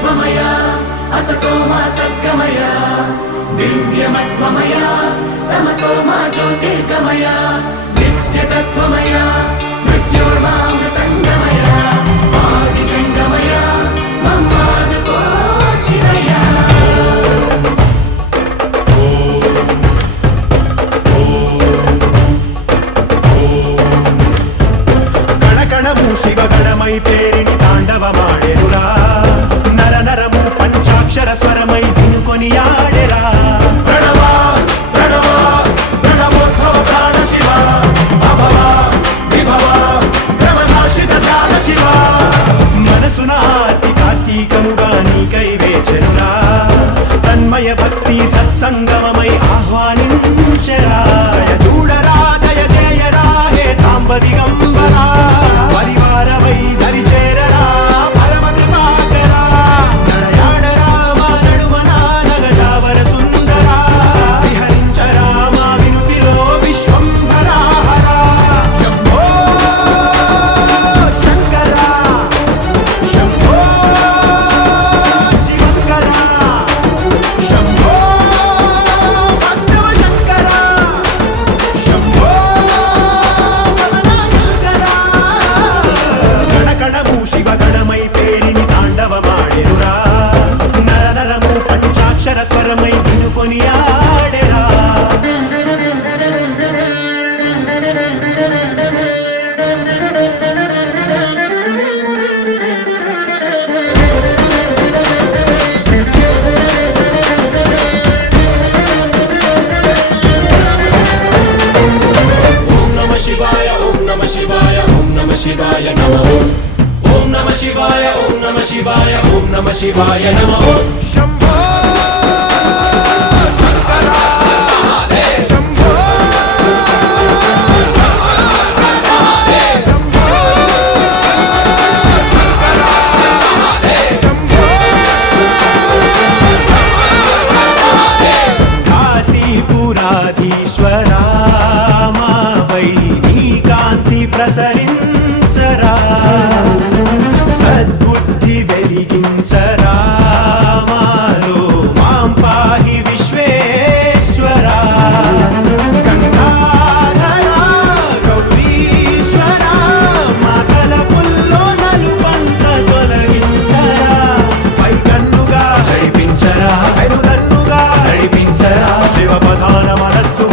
ज्योतिर्गमय असतो मा सद्गमय दिव्यमत्वमय तमसो मा ज्योतिर्गमय नित्यतत्वमय मृत्योर्मामृतङ्गमय आदिजङ्गमय मम्मादको शिवय शिवगणमयि पेरिणि ताण्डवमाडेरुरा नर नरमु पंचाक्षर स्वरमयि विनुकोनियाडेरा प्रणव प्रणव प्रणवोद्भव प्राण शिव अभव विभव भ्रमनाशित ध्यान शिव मनसुन आर्ति कार्तीकमुगा नीकै वेचरुरा तन्मय भक्ति सत्संगममयि आह्वानिंचरा जूडरा दय जयरा हे सांब दिगंबरा शिवगणमयि पेरिणि ताण्डवमाडेरुरा नर नरमु पंचाक्षर स्वरमयि विनुकोनियाडेरा ओम नमः शिवाय ओम नमः शिवाय ओम नमः शिवाय नमः ओम नमः शिवाय ओम नमः शिवाय ओम नमः शिवाय नमः शंभो शंकर महादेव शंभो शंभो शंकर महादेव शंभो काशीपुराधीश्वरा मा वै कांति प्रसरिंचरा सद्बुद्धि వెలిగించరా మాలో మాం పాహి విశ్వేశ్వరా గంగాధరా గౌరీశ్వరా మాతల పుల్లో నలుపంత తొలగించరా పైకన్నుగా జడిపించరా పెరుగన్నుగా నడిపించరా శివ ప్రధాన మనస్సు